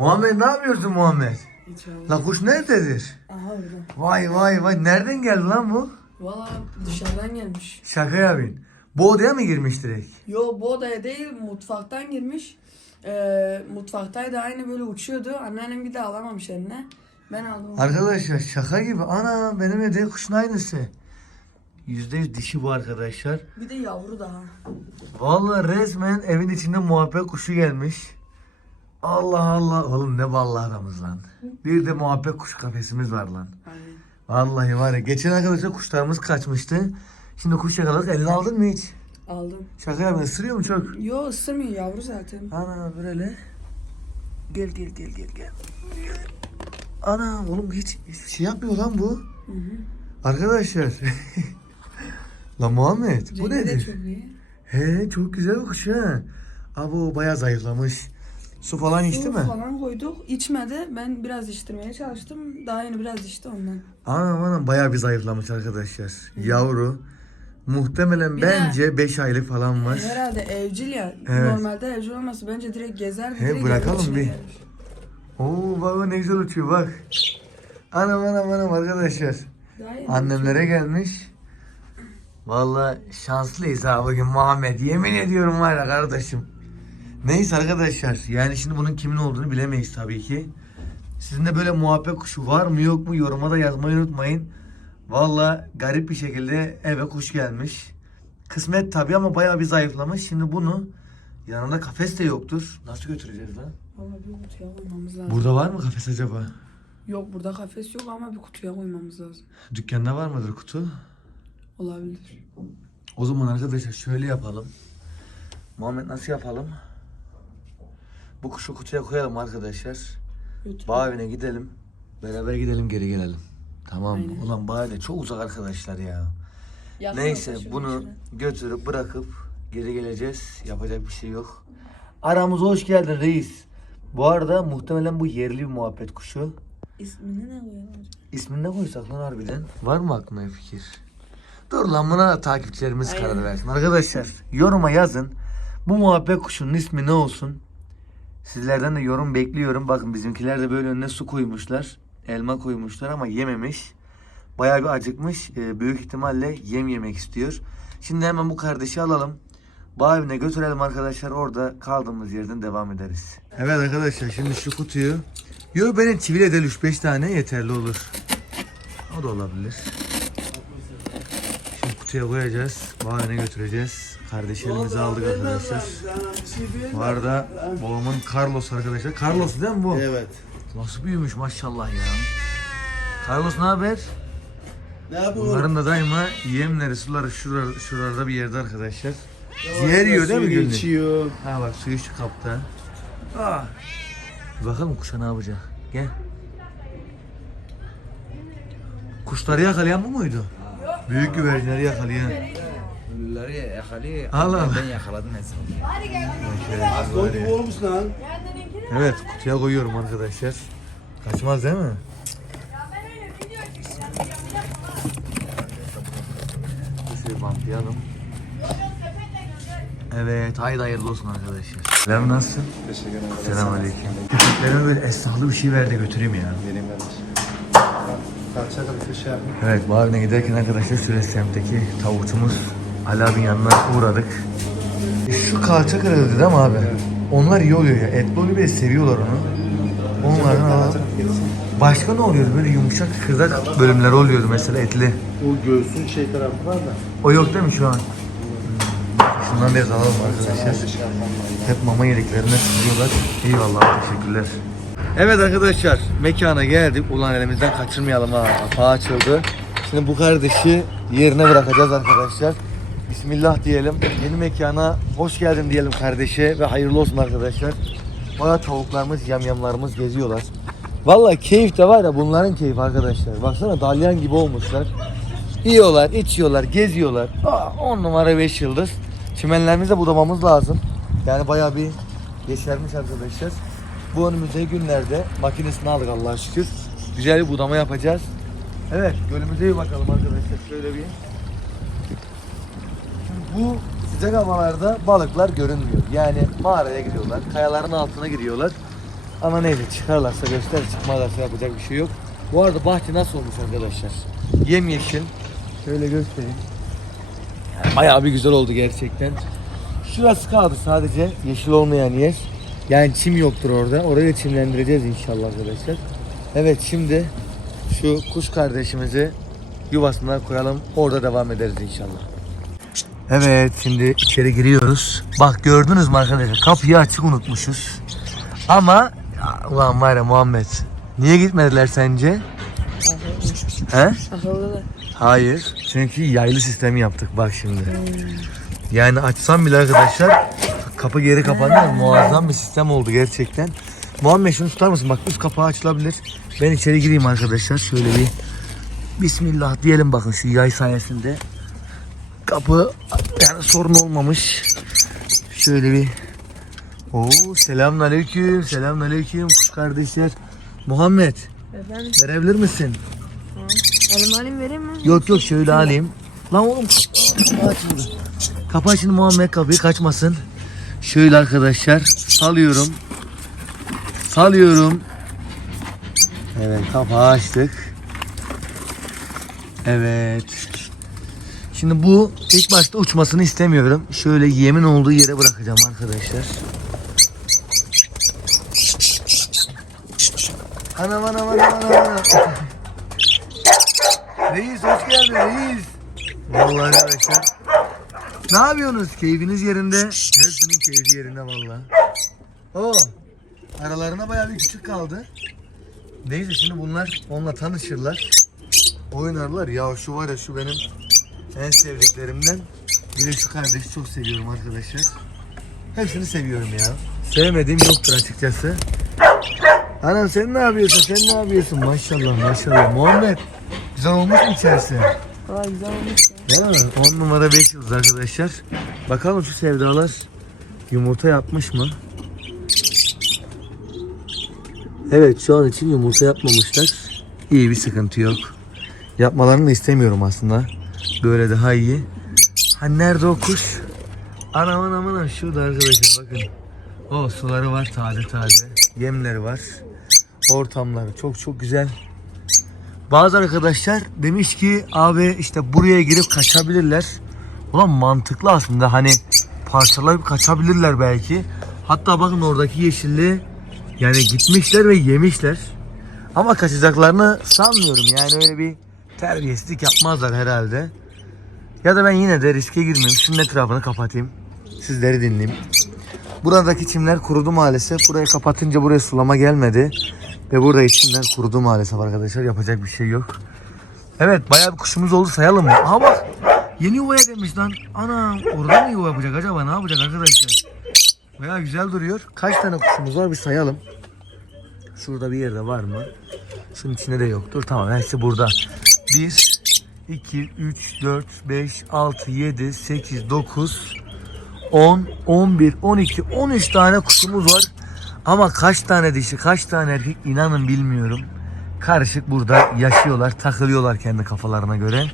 Muhammed ne yapıyorsun Muhammed? Abi. La kuş nerededir? Aha orada. Vay vay vay nereden geldi lan bu? Valla dışarıdan gelmiş. Şaka yapayım. Bu odaya mı girmiş direkt? Yo bu odaya değil mutfaktan girmiş. Ee, mutfaktaydı aynı böyle uçuyordu. Anneannem bir de alamamış eline. Ben aldım. onu. Arkadaşlar şaka gibi. Ana benim evde kuşun aynısı. Yüzde yüz dişi bu arkadaşlar. Bir de yavru daha. Vallahi resmen evin içinde muhabbet kuşu gelmiş. Allah Allah. Oğlum ne ballı adamız lan. Bir de muhabbet kuş kafesimiz var lan. Aynen. Vallahi var ya. Geçen arkadaşlar kuşlarımız kaçmıştı. Şimdi kuş yakaladık. Eline aldın mı hiç? Aldım. Şaka yapma. ısırıyor mu çok? Yo ısırmıyor yavru zaten. Ana böyle. Gel gel gel gel gel. Ana oğlum hiç, hiçbir şey yapmıyor lan bu. Hı hı. Arkadaşlar. lan Muhammed bu Rengi de nedir? çok iyi. He çok güzel bir kuş ha. Abi o bayağı zayıflamış. Su falan içti Su mi? falan koyduk. İçmedi. Ben biraz içtirmeye çalıştım. Daha yeni biraz içti ondan. Anam anam bayağı bir zayıflamış arkadaşlar. Yavru. Muhtemelen Bir de- bence 5 aylık falan var. Herhalde evcil ya. Evet. Normalde evcil olması bence direkt gezerdi. He, direkt bırakalım evin içine bir. gelmiş. Oo bak o ne güzel uçuyor bak. Anam anam anam arkadaşlar. Daha yeni Annemlere gelmiş. Vallahi şanslıyız ha bugün Muhammed. Yemin ediyorum var ya kardeşim. Neyse arkadaşlar yani şimdi bunun kimin olduğunu bilemeyiz tabii ki. Sizin de böyle muhabbet kuşu var mı yok mu yoruma da yazmayı unutmayın. Vallahi garip bir şekilde eve kuş gelmiş. Kısmet tabii ama bayağı bir zayıflamış. Şimdi bunu yanında kafes de yoktur. Nasıl götüreceğiz lan? Valla bir kutuya koymamız lazım. Burada var mı kafes acaba? Yok burada kafes yok ama bir kutuya koymamız lazım. Dükkanda var mıdır kutu? Olabilir. O zaman arkadaşlar şöyle yapalım. Muhammed nasıl yapalım? Bu kuşu kutuya koyalım arkadaşlar. Götür. Bağ evine gidelim. Beraber gidelim geri gelelim. Tamam mı? Aynen. Ulan bağ evi çok uzak arkadaşlar ya. Yakın Neyse bunu içine. götürüp bırakıp geri geleceğiz. Yapacak bir şey yok. Aramıza hoş geldin reis. Bu arada muhtemelen bu yerli bir muhabbet kuşu. İsmini ne koyalım? İsmini ne koysak lan harbiden? Var mı aklına bir fikir? Dur lan buna takipçilerimiz Aynen. karar versin. Arkadaşlar yoruma yazın. Bu muhabbet kuşunun ismi ne olsun? Sizlerden de yorum bekliyorum. Bakın bizimkiler de böyle önüne su koymuşlar. Elma koymuşlar ama yememiş. Bayağı bir acıkmış. Ee, büyük ihtimalle yem yemek istiyor. Şimdi hemen bu kardeşi alalım. Bağ evine götürelim arkadaşlar. Orada kaldığımız yerden devam ederiz. Evet arkadaşlar şimdi şu kutuyu Yo benim çivile de 3-5 tane yeterli olur. O da olabilir. Kutuya koyacağız. Bağına götüreceğiz. Kardeş elimize aldık arkadaşlar. Bu arada babamın Carlos arkadaşlar. Carlos değil mi bu? Evet. Nasıl büyümüş maşallah ya. Carlos ne haber? Ne yapıyorsun? Bunların da daima yemleri, suları şurada, şuralarda bir yerde arkadaşlar. Ciğer yiyor değil mi Gülnur? içiyor. Ha bak suyu şu kapta. Ah. Bir bakalım kuşa ne yapacak. Gel. Kuşları yakalayan bu muydu? Büyük güvercinleri yakalayan. Bunları yakaladı. Allah Allah. Ben yakaladım hesabı. Aslan gibi olmuş lan. Evet kutuya koyuyorum arkadaşlar. Kaçmaz değil mi? Şöyle bantlayalım. Evet haydi hayırlı olsun arkadaşlar. Selam nasılsın? Teşekkür ederim. Selamünaleyküm. Köpeklerime böyle esnaflı bir şey ver de götüreyim ya. Vereyim kardeşim. Kalça da bir şey yapayım. Evet bağırına giderken arkadaşlar Süre semtteki tavukçumuz Ali abinin yanına uğradık. Şu kalça kırıldı değil mi abi? Onlar iyi oluyor ya. Etli oluyor ve seviyorlar onu. Onlardan alalım. Başka ne oluyordu? Böyle yumuşak kırdak bölümleri oluyordu mesela etli. O göğsün şey tarafı var da. O yok değil mi şu an? Hmm. Şundan biraz alalım arkadaşlar. Şey. Hep mama yediklerine sızıyorlar. Eyvallah teşekkürler. Evet arkadaşlar mekana geldik. Ulan elimizden kaçırmayalım ha. Kapağı açıldı. Şimdi bu kardeşi yerine bırakacağız arkadaşlar. Bismillah diyelim. Yeni mekana hoş geldin diyelim kardeşe ve hayırlı olsun arkadaşlar. Baya tavuklarımız, yamyamlarımız geziyorlar. Vallahi keyif de var ya bunların keyfi arkadaşlar. Baksana dalyan gibi olmuşlar. Yiyorlar, içiyorlar, geziyorlar. Aa, 10 numara 5 yıldız. Çimenlerimizi de budamamız lazım. Yani bayağı bir yeşermiş arkadaşlar. Bu önümüzdeki günlerde makinesini aldık Allah'a şükür. Güzel bir budama yapacağız. Evet, gölümüze bir bakalım arkadaşlar. Şöyle bir. Şimdi bu sıcak havalarda balıklar görünmüyor. Yani mağaraya giriyorlar, kayaların altına giriyorlar. Ama neyse çıkarlarsa göster çıkmazlarsa yapacak bir şey yok. Bu arada bahçe nasıl olmuş arkadaşlar? Yemyeşil. Şöyle göstereyim. Yani bayağı bir güzel oldu gerçekten. Şurası kaldı sadece yeşil olmayan yer. Yani çim yoktur orada. Orayı çimlendireceğiz inşallah arkadaşlar. Evet şimdi şu kuş kardeşimizi yuvasına koyalım. Orada devam ederiz inşallah. Evet şimdi içeri giriyoruz. Bak gördünüz mü arkadaşlar kapıyı açık unutmuşuz. Ama ya, ulan var ya Muhammed niye gitmediler sence? He? Hayır. Çünkü yaylı sistemi yaptık bak şimdi. Yani açsam bile arkadaşlar kapı geri kapanıyor. Muazzam bir sistem oldu gerçekten. Muhammed şunu tutar mısın? Bak üst kapağı açılabilir. Ben içeri gireyim arkadaşlar. Şöyle bir Bismillah diyelim bakın şu yay sayesinde. Kapı yani sorun olmamış. Şöyle bir Oo selamünaleyküm. Selamünaleyküm kuş kardeşler. Muhammed Efendim? verebilir misin? Elim alayım vereyim mi? Yok yok şöyle alayım. Lan oğlum kapı açıldı. Kapı açın Muhammed kapıyı kaçmasın. Şöyle arkadaşlar salıyorum. Salıyorum. Evet kapağı açtık. Evet. Şimdi bu ilk başta uçmasını istemiyorum. Şöyle yemin olduğu yere bırakacağım arkadaşlar. Anam anam anam anam anam. Reis hoş geldin reis. Vallahi arkadaşlar. Ne yapıyorsunuz? Keyfiniz yerinde. Hepsinin keyfi yerinde vallahi. Oo. Aralarına bayağı bir küçük kaldı. Neyse şimdi bunlar onunla tanışırlar. Oynarlar. Ya şu var ya şu benim en sevdiklerimden. Bir de şu kardeşi çok seviyorum arkadaşlar. Hepsini seviyorum ya. Sevmediğim yoktur açıkçası. Anam sen ne yapıyorsun? Sen ne yapıyorsun? Maşallah maşallah. Muhammed güzel olmuş mu içerisi? Valla güzel olmuş ya. Değil mi? 10 numara 5 yıldız arkadaşlar. Bakalım şu sevdalar yumurta yapmış mı? Evet şu an için yumurta yapmamışlar. İyi bir sıkıntı yok. Yapmalarını da istemiyorum aslında. Böyle daha iyi. Ha nerede o kuş? Anam anam anam şurada arkadaşlar bakın. O suları var taze taze. Yemleri var. Ortamları çok çok güzel. Bazı arkadaşlar demiş ki abi işte buraya girip kaçabilirler. Ulan mantıklı aslında hani parçalayıp kaçabilirler belki. Hatta bakın oradaki yeşilliği yani gitmişler ve yemişler. Ama kaçacaklarını sanmıyorum yani öyle bir terbiyesizlik yapmazlar herhalde. Ya da ben yine de riske girmeyeyim. Şunun etrafını kapatayım. Sizleri dinleyeyim. Buradaki çimler kurudu maalesef. Burayı kapatınca buraya sulama gelmedi. Ve burada içimler kurudu maalesef arkadaşlar. Yapacak bir şey yok. Evet bayağı bir kuşumuz oldu sayalım mı? Aha bak yeni yuvaya demiş lan. Ana orada mı yuva yapacak acaba ne yapacak arkadaşlar? Bayağı güzel duruyor. Kaç tane kuşumuz var bir sayalım. Şurada bir yerde var mı? Şunun içinde de yoktur. Tamam hepsi burada. 1, 2, 3, 4, 5, 6, 7, 8, 9, 10, 11, 12, 13 tane kuşumuz var. Ama kaç tane dişi, kaç tane erkek inanın bilmiyorum. Karışık burada yaşıyorlar, takılıyorlar kendi kafalarına göre.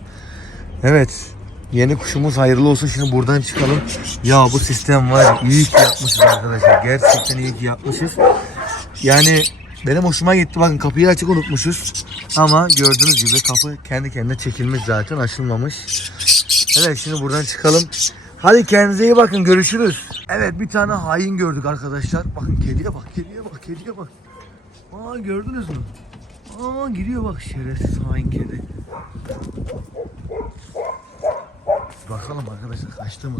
Evet, yeni kuşumuz hayırlı olsun. Şimdi buradan çıkalım. Ya bu sistem var, iyi ki yapmışız arkadaşlar. Gerçekten iyi ki yapmışız. Yani benim hoşuma gitti. Bakın kapıyı açık unutmuşuz. Ama gördüğünüz gibi kapı kendi kendine çekilmiş zaten, açılmamış. Evet, şimdi buradan çıkalım. Hadi kendinize iyi bakın görüşürüz. Evet bir tane hain gördük arkadaşlar. Bakın kediye bak kediye bak kediye bak. Aa gördünüz mü? Aa giriyor bak şerefsiz hain kedi. Bakalım arkadaşlar kaçtı mı?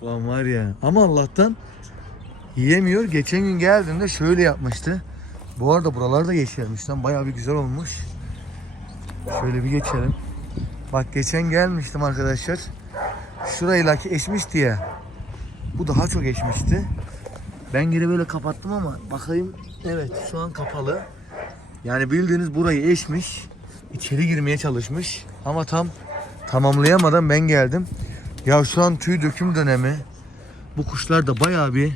Ulan var ya ama Allah'tan yiyemiyor. Geçen gün geldiğinde şöyle yapmıştı. Bu arada buralar da yeşermiş lan bayağı bir güzel olmuş. Şöyle bir geçelim. Bak geçen gelmiştim arkadaşlar. Şurayı laki eşmişti ya. Bu daha çok eşmişti. Ben geri böyle kapattım ama bakayım. Evet şu an kapalı. Yani bildiğiniz burayı eşmiş. İçeri girmeye çalışmış. Ama tam tamamlayamadan ben geldim. Ya şu an tüy döküm dönemi. Bu kuşlar da bayağı bir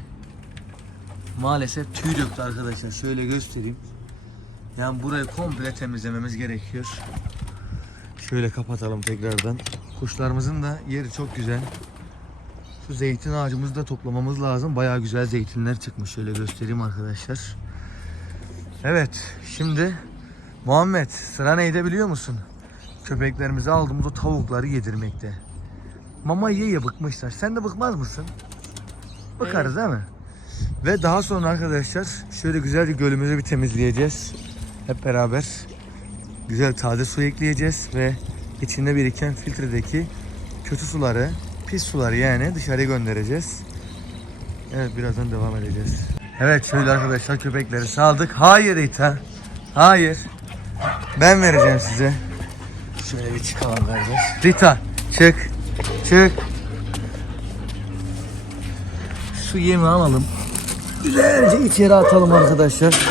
maalesef tüy döktü arkadaşlar. Şöyle göstereyim. Yani burayı komple temizlememiz gerekiyor. Şöyle kapatalım tekrardan. Kuşlarımızın da yeri çok güzel. Şu zeytin ağacımızı da toplamamız lazım. Bayağı güzel zeytinler çıkmış. Şöyle göstereyim arkadaşlar. Evet şimdi Muhammed sıra neyde biliyor musun? Köpeklerimizi aldığımız o tavukları yedirmekte. Mama ye ye bıkmışlar. Sen de bıkmaz mısın? Bıkarız değil mi? Ve daha sonra arkadaşlar şöyle güzel bir gölümüzü bir temizleyeceğiz. Hep beraber güzel taze su ekleyeceğiz ve içinde biriken filtredeki kötü suları, pis suları yani dışarıya göndereceğiz. Evet birazdan devam edeceğiz. Evet şöyle arkadaşlar köpekleri saldık. Hayır Rita. Hayır. Ben vereceğim size. Şöyle bir çıkalım kardeş. Rita çık. Çık. Şu yemi alalım. Güzelce içeri atalım arkadaşlar.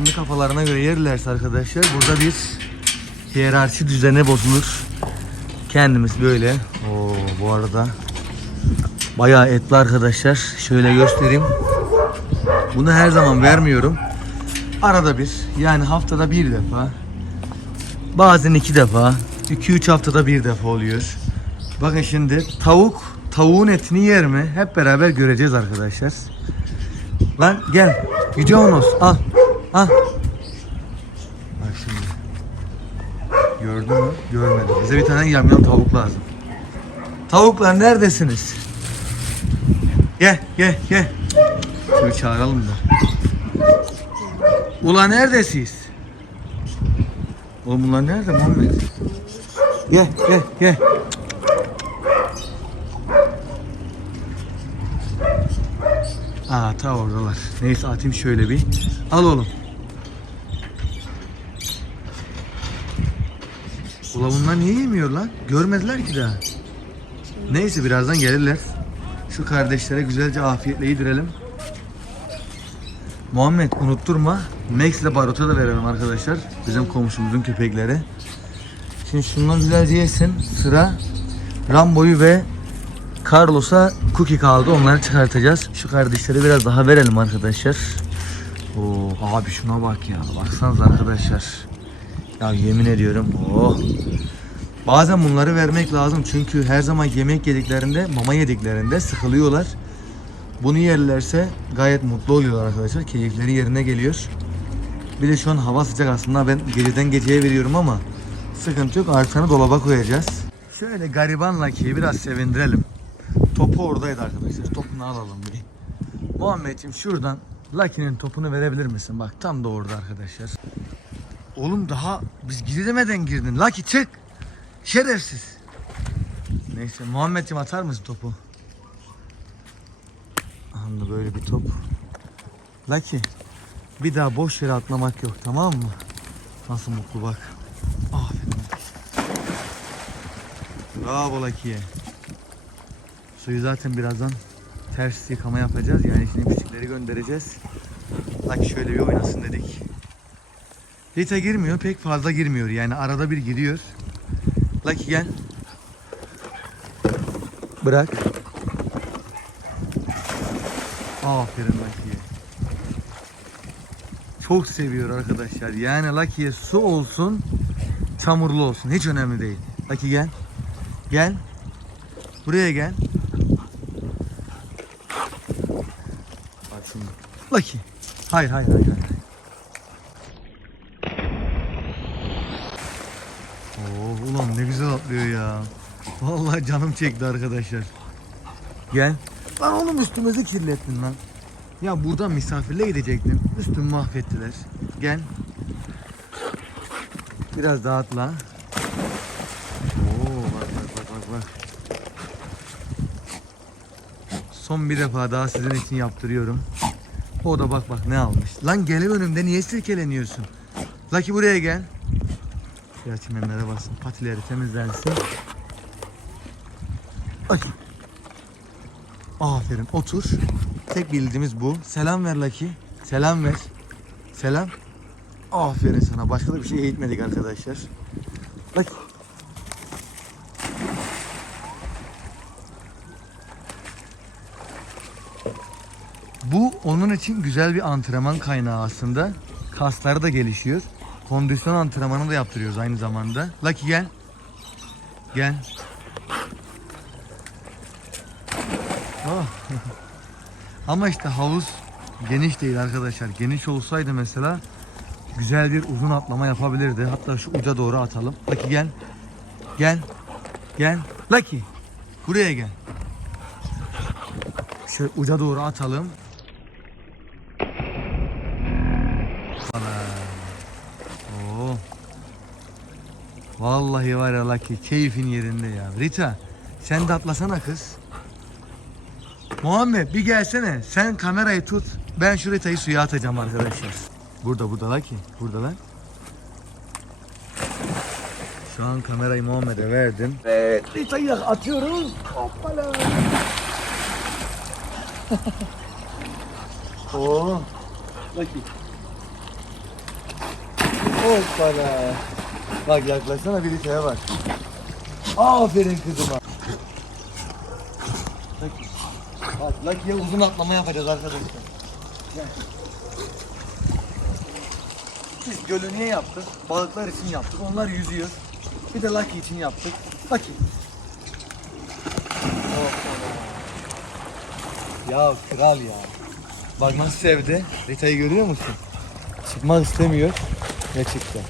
Kendi kafalarına göre yerlerse arkadaşlar burada bir hiyerarşi düzeni bozulur. Kendimiz böyle. Oo, bu arada bayağı etli arkadaşlar. Şöyle göstereyim. Bunu her zaman vermiyorum. Arada bir yani haftada bir defa. Bazen iki defa. 2-3 haftada bir defa oluyor. Bakın şimdi tavuk tavuğun etini yer mi? Hep beraber göreceğiz arkadaşlar. Lan gel. Yüce Onos al. Al. Bak şimdi. Gördün mü? Görmedi. Bize bir tane yamyam tavuk lazım. Tavuklar neredesiniz? Gel gel gel. Şöyle çağıralım da. Ulan neredesiniz? Oğlum bunlar nerede Muhammed? Gel gel gel. Aa ta oradalar. Neyse atayım şöyle bir. Al oğlum. Ulan bunlar niye yemiyor lan? Görmediler ki daha. Neyse birazdan gelirler. Şu kardeşlere güzelce afiyetle yedirelim. Muhammed unutturma. Max ile Barut'a da verelim arkadaşlar. Bizim komşumuzun köpekleri. Şimdi şunlar güzelce yesin. Sıra Rambo'yu ve Carlos'a cookie kaldı. Onları çıkartacağız. Şu kardeşleri biraz daha verelim arkadaşlar. Oo, abi şuna bak ya. Baksanıza arkadaşlar. Ya yemin ediyorum. Oh. Bazen bunları vermek lazım. Çünkü her zaman yemek yediklerinde, mama yediklerinde sıkılıyorlar. Bunu yerlerse gayet mutlu oluyorlar arkadaşlar. Keyifleri yerine geliyor. Bir de şu an hava sıcak aslında. Ben geceden geceye veriyorum ama sıkıntı yok. Artanı dolaba koyacağız. Şöyle gariban Lucky'yi biraz sevindirelim. Topu oradaydı arkadaşlar. Topunu alalım bir. Muhammedciğim şuradan Lucky'nin topunu verebilir misin? Bak tam da orada arkadaşlar. Oğlum daha biz gidemeden girdin. Lucky çık. Şerefsiz. Neyse Muhammedciğim atar mısın topu? Anda böyle bir top. Lucky bir daha boş yere atlamak yok tamam mı? Nasıl mutlu bak. Aferin. Bravo Lucky'ye. Suyu zaten birazdan ters yıkama yapacağız. Yani şimdi pislikleri göndereceğiz. Lucky şöyle bir oynasın dedik. Rita girmiyor. Pek fazla girmiyor. Yani arada bir giriyor. Lucky gel. Bırak. Aferin Lucky'ye. Çok seviyor arkadaşlar. Yani Lucky'ye su olsun, çamurlu olsun. Hiç önemli değil. Lucky gel. Gel. Buraya gel. Bak şimdi. Lucky. Hayır hayır hayır. hayır. Oo, ulan ne güzel atlıyor ya. Vallahi canım çekti arkadaşlar. Gel. Lan oğlum üstümüzü kirlettin lan. Ya buradan misafirle gidecektim. Üstümü mahvettiler. Gel. Biraz daha atla. Oo bak bak bak bak bak. Son bir defa daha sizin için yaptırıyorum. O da bak bak ne almış. Lan gel önümde niye silkeleniyorsun? Lucky buraya gel. Biraz çimenlere basın. Patileri temizlensin. Ay. Aferin otur. Tek bildiğimiz bu. Selam ver Lucky. Selam ver. Selam. Aferin sana. Başka da bir şey eğitmedik arkadaşlar. Lucky. Bu onun için güzel bir antrenman kaynağı aslında. Kasları da gelişiyor. Kondisyon antrenmanı da yaptırıyoruz aynı zamanda. Lucky gel. Gel. Oh. Ama işte havuz geniş değil arkadaşlar. Geniş olsaydı mesela güzel bir uzun atlama yapabilirdi. Hatta şu uca doğru atalım. Lucky gel. Gel. Gel. Lucky. Buraya gel. Şöyle uca doğru atalım. Oo. Vallahi var ya Lucky keyfin yerinde ya. Rita sen de atlasana kız. Muhammed bir gelsene. Sen kamerayı tut. Ben şu Rita'yı suya atacağım arkadaşlar. Burada burada Lucky. Burada lan. Şu an kamerayı Muhammed'e verdim. Evet Rita'yı atıyoruz. Hoppala. Oo. Lucky. Hoppala. Bak yaklaşsana bir Rita'ya bak. Aferin kızıma. Lucky. Lucky'ye uzun atlama yapacağız arkadaşlar. Biz gölü niye yaptık? Balıklar için yaptık. Onlar yüzüyor. Bir de Lucky için yaptık. Lucky. Ya kral ya. Bak nasıl sevdi. Rita'yı görüyor musun? Çıkmak istemiyor. Ne çıktı?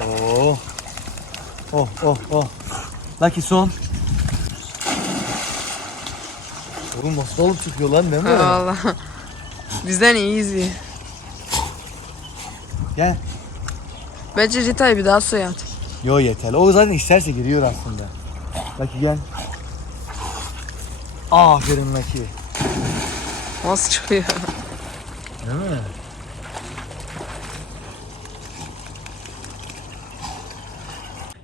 Oh. Oh oh oh. Lucky son. Oğlum nasıl olup çıkıyor lan değil mi? Allah. Bizden iyi izliyor. Gel. Bence Rita'yı bir daha suya at. Yo yeter. O zaten isterse giriyor aslında. Lucky gel. Aferin Lucky. Nasıl çıkıyor? Değil mi?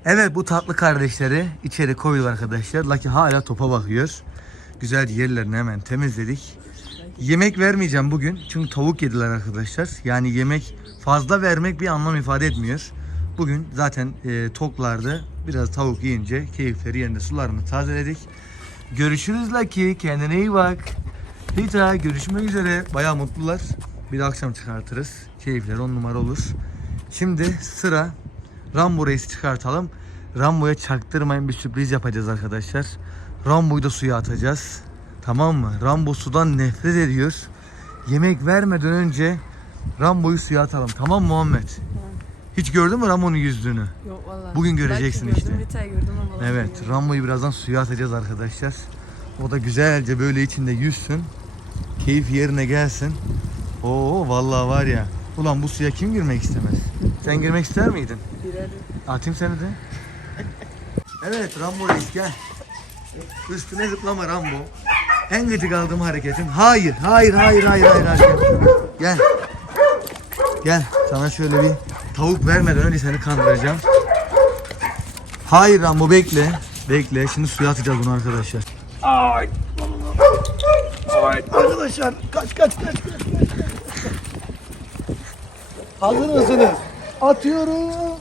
Evet bu tatlı kardeşleri içeri koyuyor arkadaşlar. Lucky hala topa bakıyor. Güzel yerlerini hemen temizledik. Yemek vermeyeceğim bugün. Çünkü tavuk yediler arkadaşlar. Yani yemek fazla vermek bir anlam ifade etmiyor. Bugün zaten e, toklardı. Biraz tavuk yiyince keyifleri yerinde sularını tazeledik. Görüşürüz Lucky. Kendine iyi bak. Hita görüşmek üzere. Bayağı mutlular. Bir de akşam çıkartırız. Keyifler on numara olur. Şimdi sıra Rambo Reis'i çıkartalım. Rambo'ya çaktırmayın bir sürpriz yapacağız arkadaşlar. Rambo'yu da suya atacağız. Tamam mı? Rambo sudan nefret ediyor. Yemek vermeden önce Rambo'yu suya atalım. Tamam mı Muhammed? Hiç gördün mü Rambo'nun yüzdüğünü? Yok vallahi. Bugün göreceksin Belki işte. Gördüm, gördüm ama. Evet, Rambo'yu birazdan suya atacağız arkadaşlar. O da güzelce böyle içinde yüzsün. Keyif yerine gelsin. Oo vallahi var ya. Ulan bu suya kim girmek istemez? Sen girmek ister miydin? Girerim. Atayım seni de. Evet Rambo reis gel. Üstüne zıplama Rambo. En gıcık aldığım hareketin. Hayır, hayır, hayır, hayır, hayır, hayır. Gel. Gel. Sana şöyle bir tavuk vermeden önce seni kandıracağım. Hayır Rambo bekle. Bekle. Şimdi suya atacağız bunu arkadaşlar. Ay. Ay. Arkadaşlar kaç kaç kaç kaç. kaç. Hazır mısınız? Atıyorum.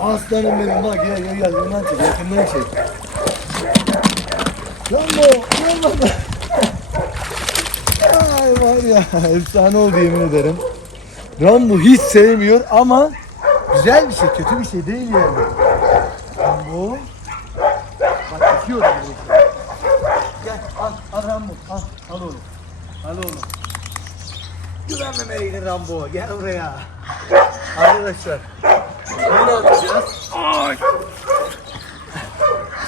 Aslanım benim bak gel gel gel yakından çek yakından çek. Rambo Rambo. Ay var ya efsane oldu yemin ederim. Rambo hiç sevmiyor ama güzel bir şey kötü bir şey değil yani. Rambo. Bak itiyor Rambo. Gel al al Rambo al al oğlum. Al oğlum. Güvenmemeydin Rambo gel buraya. Arkadaşlar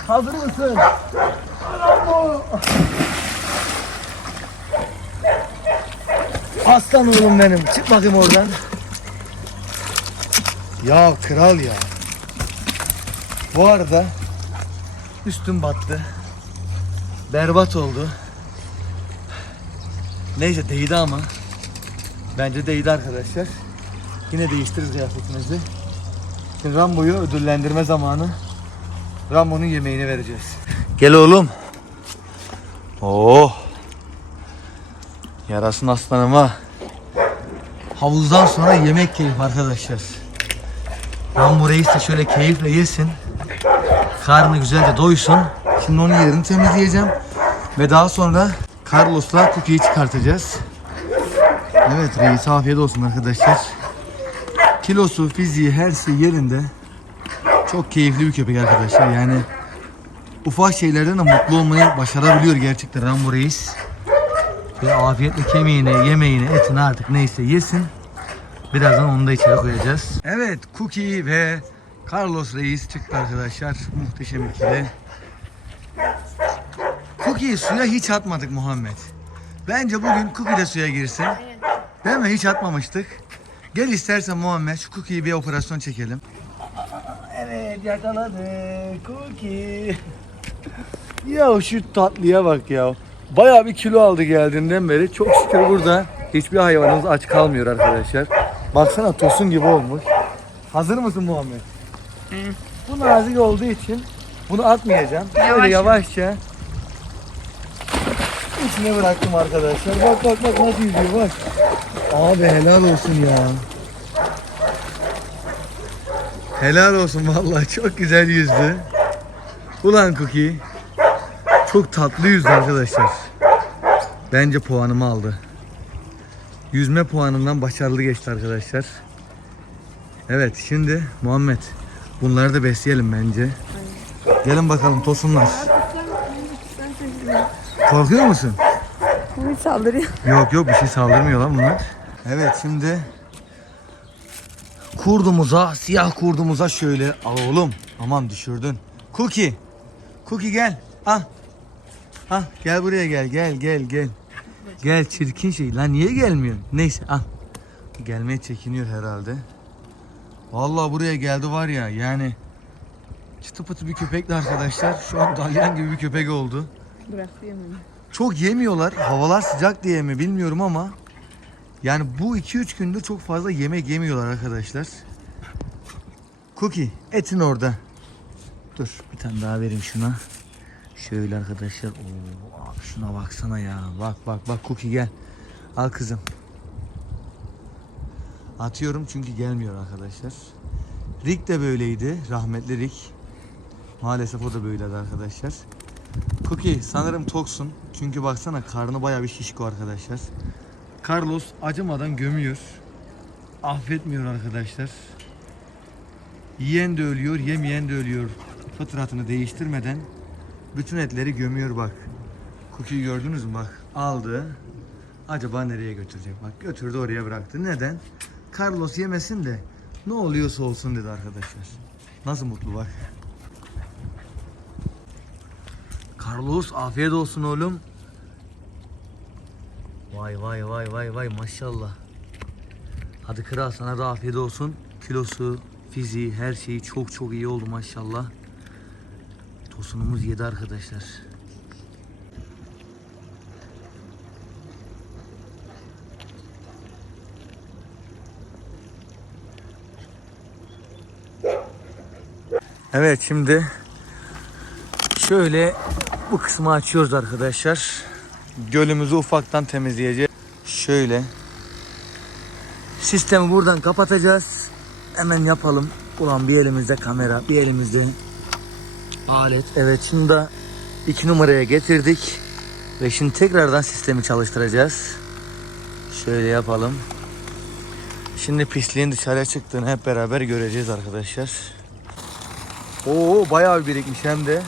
Hazır mısın? Aslan oğlum benim. Çık bakayım oradan. Ya kral ya. Bu arada üstüm battı. Berbat oldu. Neyse değdi ama. Bence değdi arkadaşlar. Yine değiştiririz kıyafetimizi. Şimdi Rambo'yu ödüllendirme zamanı. Rambo'nun yemeğini vereceğiz. Gel oğlum. Oh. Yarasın aslanıma. Havuzdan sonra yemek keyif arkadaşlar. Rambo Reis de şöyle keyifle yesin. Karnı güzelce doysun. Şimdi onun yerini temizleyeceğim. Ve daha sonra Carlos'la Cookie'yi çıkartacağız. Evet reis afiyet olsun arkadaşlar. Kilosu, fiziği, her şey yerinde. Çok keyifli bir köpek arkadaşlar. Yani ufak şeylerden de mutlu olmayı başarabiliyor gerçekten Rambo Reis. Ve afiyetle kemiğini, yemeğini, etini artık neyse yesin. Birazdan onu da içeri koyacağız. Evet, Cookie ve Carlos Reis çıktı arkadaşlar. Muhteşem ikili. Cookie'yi suya hiç atmadık Muhammed. Bence bugün Cookie de suya girsin. Değil mi? Hiç atmamıştık. Gel istersen Muhammed şu Cookie'yi bir operasyon çekelim. Evet yakaladık Cookie. ya şu tatlıya bak ya. Bayağı bir kilo aldı geldiğinden beri. Çok şükür burada hiçbir hayvanımız aç kalmıyor arkadaşlar. Baksana tosun gibi olmuş. Hazır mısın Muhammed? Bu nazik olduğu için bunu atmayacağım. Yavaş Böyle yavaş. yavaşça içine bıraktım arkadaşlar. Bak bak bak nasıl yüzüyor bak. Abi helal olsun ya. Helal olsun vallahi çok güzel yüzdü. Ulan Cookie. Çok tatlı yüzdü arkadaşlar. Bence puanımı aldı. Yüzme puanından başarılı geçti arkadaşlar. Evet şimdi Muhammed bunları da besleyelim bence. Gelin bakalım tosunlar. Korkuyor musun? Bu saldırıyor. Yok yok bir şey saldırmıyor lan bunlar. Evet şimdi kurdumuza, siyah kurdumuza şöyle al oğlum. Aman düşürdün. Cookie. Cookie gel. Ah. Ah gel buraya gel gel gel gel. Gel çirkin şey. Lan niye gelmiyorsun? Neyse al. Gelmeye çekiniyor herhalde. Vallahi buraya geldi var ya yani çıtı pıtı bir köpekti arkadaşlar. Şu an dalyan gibi bir köpek oldu. Bırakıyor beni. Çok yemiyorlar. Havalar sıcak diye mi bilmiyorum ama yani bu 2-3 gündür çok fazla yemek yemiyorlar arkadaşlar. Cookie etin orada. Dur bir tane daha vereyim şuna. Şöyle arkadaşlar. Oo, abi şuna baksana ya. Bak bak bak Cookie gel. Al kızım. Atıyorum çünkü gelmiyor arkadaşlar. Rick de böyleydi. Rahmetli Rick. Maalesef o da böyleydi arkadaşlar. Cookie sanırım toksun. Çünkü baksana karnı bayağı bir şişko arkadaşlar. Carlos acımadan gömüyor. Affetmiyor arkadaşlar. Yiyen de ölüyor, yemeyen de ölüyor. Fıtratını değiştirmeden bütün etleri gömüyor bak. Cookie'yi gördünüz mü bak. Aldı. Acaba nereye götürecek? Bak götürdü oraya bıraktı. Neden? Carlos yemesin de ne oluyorsa olsun dedi arkadaşlar. Nasıl mutlu bak. Carlos afiyet olsun oğlum. Vay vay vay vay vay maşallah. Hadi kral sana da afiyet olsun. Kilosu, fiziği, her şeyi çok çok iyi oldu maşallah. Tosunumuz yedi arkadaşlar. Evet şimdi Şöyle bu kısmı açıyoruz arkadaşlar. Gölümüzü ufaktan temizleyeceğiz. Şöyle. Sistemi buradan kapatacağız. Hemen yapalım. Ulan bir elimizde kamera, bir elimizde alet. Evet şimdi de iki numaraya getirdik. Ve şimdi tekrardan sistemi çalıştıracağız. Şöyle yapalım. Şimdi pisliğin dışarıya çıktığını hep beraber göreceğiz arkadaşlar. Oo bayağı bir birikmiş hem de.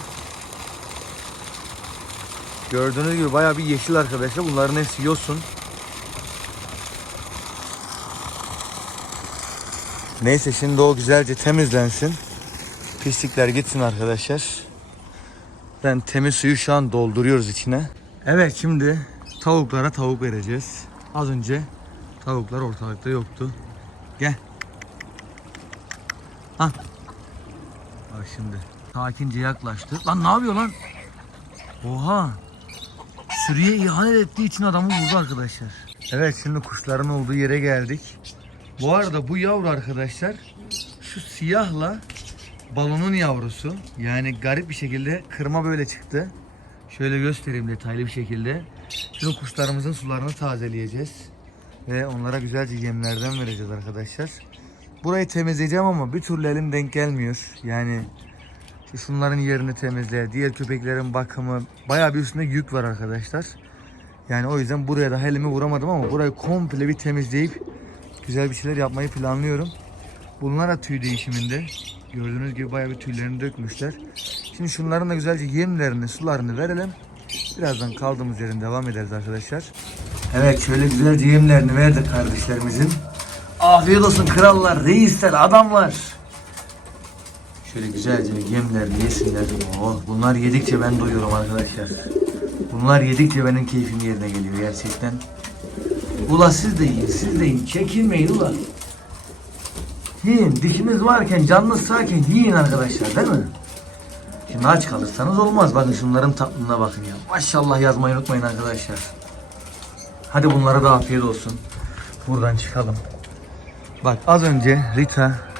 Gördüğünüz gibi bayağı bir yeşil arkadaşlar. Bunların hepsi yosun. Neyse şimdi o güzelce temizlensin. Pislikler gitsin arkadaşlar. Ben temiz suyu şu an dolduruyoruz içine. Evet şimdi tavuklara tavuk vereceğiz. Az önce tavuklar ortalıkta yoktu. Gel. Ha. Bak şimdi. Sakince yaklaştı. Lan ne yapıyor lan? Oha. Sürüye ihanet ettiği için adamı vurdu arkadaşlar. Evet şimdi kuşların olduğu yere geldik. Bu arada bu yavru arkadaşlar şu siyahla balonun yavrusu. Yani garip bir şekilde kırma böyle çıktı. Şöyle göstereyim detaylı bir şekilde. Şimdi kuşlarımızın sularını tazeleyeceğiz. Ve onlara güzelce yemlerden vereceğiz arkadaşlar. Burayı temizleyeceğim ama bir türlü elim denk gelmiyor. Yani şunların yerini temizle, diğer köpeklerin bakımı bayağı bir üstünde yük var arkadaşlar. Yani o yüzden buraya da elimi vuramadım ama burayı komple bir temizleyip güzel bir şeyler yapmayı planlıyorum. Bunlar da tüy değişiminde. Gördüğünüz gibi bayağı bir tüylerini dökmüşler. Şimdi şunların da güzelce yemlerini, sularını verelim. Birazdan kaldığımız yerden devam ederiz arkadaşlar. Evet şöyle güzelce yemlerini verdik kardeşlerimizin. Afiyet olsun krallar, reisler, adamlar. Şöyle güzelce yemlerini yesinler. Oh, bunlar yedikçe ben doyuyorum arkadaşlar. Bunlar yedikçe benim keyfim yerine geliyor gerçekten. Ula siz de yiyin, siz de yiyin. Çekinmeyin ula. Yiyin, dişiniz varken, canınız sağken yiyin arkadaşlar değil mi? Şimdi aç kalırsanız olmaz. Bakın şunların tatlılığına bakın ya. Maşallah yazmayı unutmayın arkadaşlar. Hadi bunlara da afiyet olsun. Buradan çıkalım. Bak az önce Rita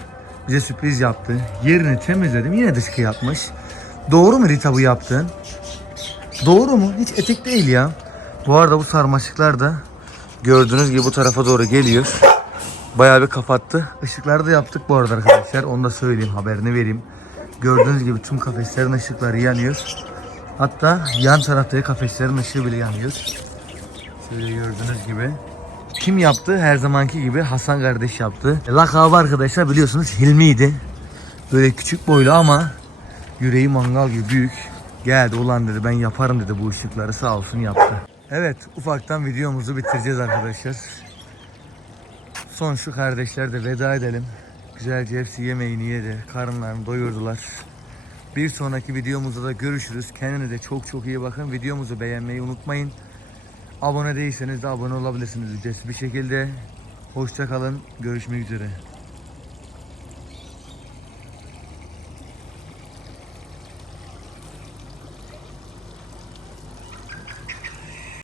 bize sürpriz yaptı. Yerini temizledim. Yine dışkı yapmış. Doğru mu Rita bu yaptığın? Doğru mu? Hiç etik değil ya. Bu arada bu sarmaşıklar da gördüğünüz gibi bu tarafa doğru geliyor. Bayağı bir kapattı. Işıkları da yaptık bu arada arkadaşlar. Onu da söyleyeyim haberini vereyim. Gördüğünüz gibi tüm kafeslerin ışıkları yanıyor. Hatta yan taraftaki kafeslerin ışığı bile yanıyor. Şöyle gördüğünüz gibi. Kim yaptı? Her zamanki gibi Hasan kardeş yaptı. Lakabı arkadaşlar biliyorsunuz Hilmi'ydi. Böyle küçük boylu ama yüreği mangal gibi büyük. Geldi ulan dedi ben yaparım dedi bu ışıkları sağ olsun yaptı. Evet ufaktan videomuzu bitireceğiz arkadaşlar. Son şu kardeşler de veda edelim. Güzelce hepsi yemeğini yedi. Karınlarını doyurdular. Bir sonraki videomuzda da görüşürüz. Kendinize çok çok iyi bakın. Videomuzu beğenmeyi unutmayın. Abone değilseniz de abone olabilirsiniz ücretsiz bir şekilde. Hoşça kalın. Görüşmek üzere.